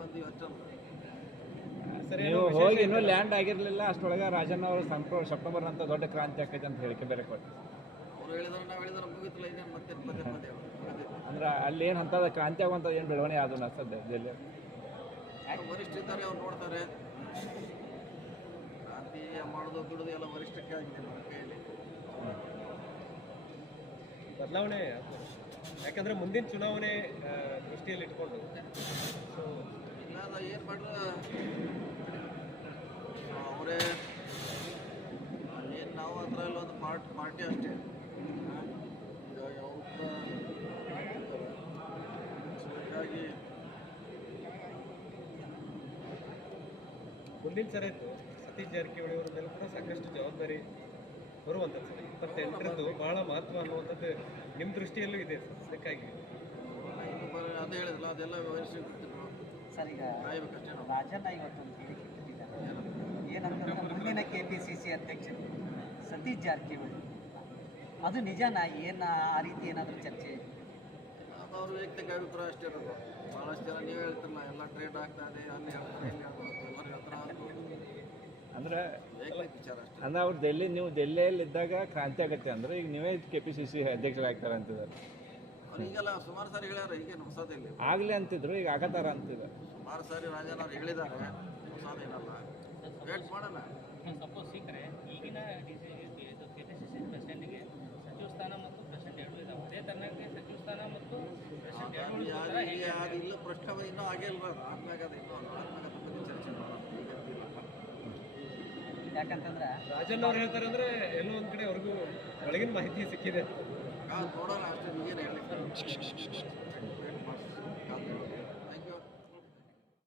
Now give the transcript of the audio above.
ಬಂದೀವಿ ಅಷ್ಟಲ್ಲ. ನೀವು ಹೋಗಿ ಇನ್ನೂ ಲ್ಯಾಂಡ್ ಆಗಿರಲಿಲ್ಲ ಅಷ್ಟೊಳಗೆ ರಾಜಣ್ಣ ಅವರು ಸೆಪ್ಟೆಂಬರ್ ಅಂತ ದೊಡ್ಡ ಕ್ರಾಂತಿ ಆಕೈತೆ ಅಂತ ಹೇಳಿಕೆ ಬೇರೆ ಕೊಟ್ಟು ಅವ್ರು ಹೇಳಿದ್ರೆ ನಾವು ಹೇಳಿದ್ರೆ ಮುಗಿತಿಲ್ಲ, ಇನ್ನೇನು ಮತ್ತೆ ಪದೇ ಪದೇ ಅಂದ್ರೆ ಅಲ್ಲಿ ಏನು ಅಂತದ ಕ್ರಾಂತಿ ಆಗುವಂಥದ್ದು ಏನು ಬೆಳವಣಿಗೆ ಅದು ಅನ್ಸತ್ತೆ ಡೆಲ್ಲಿ ವರಿಷ್ಠ ಇದ್ದಾರೆ, ಅವ್ರು ನೋಡ್ತಾರೆ. ಕ್ರಾಂತಿ ಮಾಡೋದು ಬಿಡೋದು ಎಲ್ಲ ವರಿಷ್ಠಕ್ಕೆ ಆಗಿದೆ ನಮ್ಮ ಕೈಯಲ್ಲಿ. ಬದಲಾವಣೆ ಯಾಕಂದ್ರೆ ಮುಂದಿನ ಚುನಾವಣೆ ದೃಷ್ಟಿಯಲ್ಲಿ ಇಟ್ಕೊಂಡು ಇಲ್ಲ ಏನು ಮಾಡಿದ್ರೆ ಅವರೇ ಏನು ನಾವು ಅದರಲ್ಲಿ ಒಂದು ಪಾರ್ಟಿ ಅಷ್ಟೇ. ಈಗ ಹೀಗಾಗಿ ಮುಂದಿನ ಸರಿ ಸತೀಶ್ ಜಾರಕಿಹೊಳಿ ಅವರ ಮೇಲೆ ಕೂಡ ಸಾಕಷ್ಟು ಜವಾಬ್ದಾರಿ ಬರುವಂಥದ್ದು ಸರ್. 28ರದ್ದು ಬಹಳ ಮಹತ್ವ ಅನ್ನುವಂಥದ್ದು ನಿಮ್ಮ ದೃಷ್ಟಿಯಲ್ಲೂ ಇದೆ ಸರ್. ಅದಕ್ಕಾಗಿ ಅದೇ ಹೇಳಿದ್ರಲ್ಲ, ಅದೆಲ್ಲ ವಯಸ್ಸಿಗೆ ಸರ್. ಈಗ ಕಾಯ್ಬೇಕಷ್ಟೇ ನಾವು. ರಾಜಣ್ಣ ಇವತ್ತೊಂದು ಹೇಳಿಕೆ ಕೊಟ್ಟಿದ್ದಾರೆ, ಏನಂತಂದ್ರೆ ಮುಂದಿನ KPCC ಅಧ್ಯಕ್ಷರು ಸತೀಶ್ ಜಾರಕಿಹೊಳಿ. ಅದು ನಿಜನಾ? ಏನು ಆ ರೀತಿ ಏನಾದರೂ ಚರ್ಚೆ? ಅದು ಅವ್ರ ವೈಯಕ್ತಿಕ ಅಭಿಪ್ರಾಯ ಅಷ್ಟೇ ಇರೋದು. ಭಾಳಷ್ಟು ಜನ ನೀವು ಹೇಳ್ತಿರಲ್ಲ, ಎಲ್ಲ ಟ್ರೇಡ್ ಆಗ್ತಾ ಇದೆ, ಅಲ್ಲಿ ಹೇಳ್ತಾರೆ ಇಲ್ಲಿ ಹೇಳ್ತಾರೆ, ಎಲ್ಲರೂ ಹೇಳ್ತಾರೆ. ಅಂದ್ರೆ ವೈಯಕ್ತಿಕ ವಿಚಾರ ಅಷ್ಟೇ. ಅಂದ್ರೆ ಅವ್ರು ನೀವು ಡೆಲ್ಲಿಯಲ್ಲಿ ಇದ್ದಾಗ ಕ್ರಾಂತಿ ಆಗತ್ತೆ ಅಂದ್ರೆ ಈಗ ನೀವೇ KPCC ಅಧ್ಯಕ್ಷರಾಗ್ತಾರೆ ಅಂತಿದ್ದಾರೆ. ಅವ್ರು ಈಗೆಲ್ಲ ಸುಮಾರು ಸಾರಿ ಹೇಳ್ಯಾರ, ಈಗೇನು ಹೊಸದಿಲ್ಲ. ಆಗಲಿ ಅಂತಿದ್ರು, ಈಗ ಆಗತ್ತಾರ ಅಂತಿದ್ದಾರೆ. ಸುಮಾರು ಸಾರಿ ರಾಜನ್ ಅವ್ರು ಹೇಳಿದ್ದಾರೆ, ಹೊಸದೇನಲ್ಲ. ವೇಟ್ ಮಾಡೋಣ. ಸಪೋಸ್ ಸಿಕ್ಕರೆ ಈಗಿನ KPCC ಪ್ರೆಸಿಡೆಂಟ್ಗೆ ಸಚಿವ ಸ್ಥಾನ ಮತ್ತು ಪ್ರೆಸಿಡೆಂಟ್ ಎರಡೂ ಇದಾವೆ. ಅದೇ ತರನಾಗಿ ಸಚಿವ ಸ್ಥಾನ ಮತ್ತು ಪ್ರೆಸಿಡೆಂಟ್ ಎರಡೂ ಅದು ಇಲ್ಲ ಪ್ರಶ್ನೆ ಇನ್ನೂ ಆಗಿಲ್ಲ. ಆದ್ಮ್ಯಾಗ ಅದು ಇನ್ನೂ ಆದ್ಮ್ಯಾಗ ಅದ್ರ ಬಗ್ಗೆ ಚರ್ಚೆ ಮಾಡೋಣ. ಯಾಕಂತಂದ್ರೆ ರಾಜಣ್ಣ ಅವ್ರು ಹೇಳ್ತಾರೆ ಅಂದ್ರೆ ಎಲ್ಲೋ ಒಂದ್ ಕಡೆ ಅವ್ರಿಗೂ ಒಳಗಿನ ಮಾಹಿತಿ ಸಿಕ್ಕಿದೆ. ನೋಡೋಣ ಅಷ್ಟೇ, ಈಗೇನು ಹೇಳಿಲ್ಲ.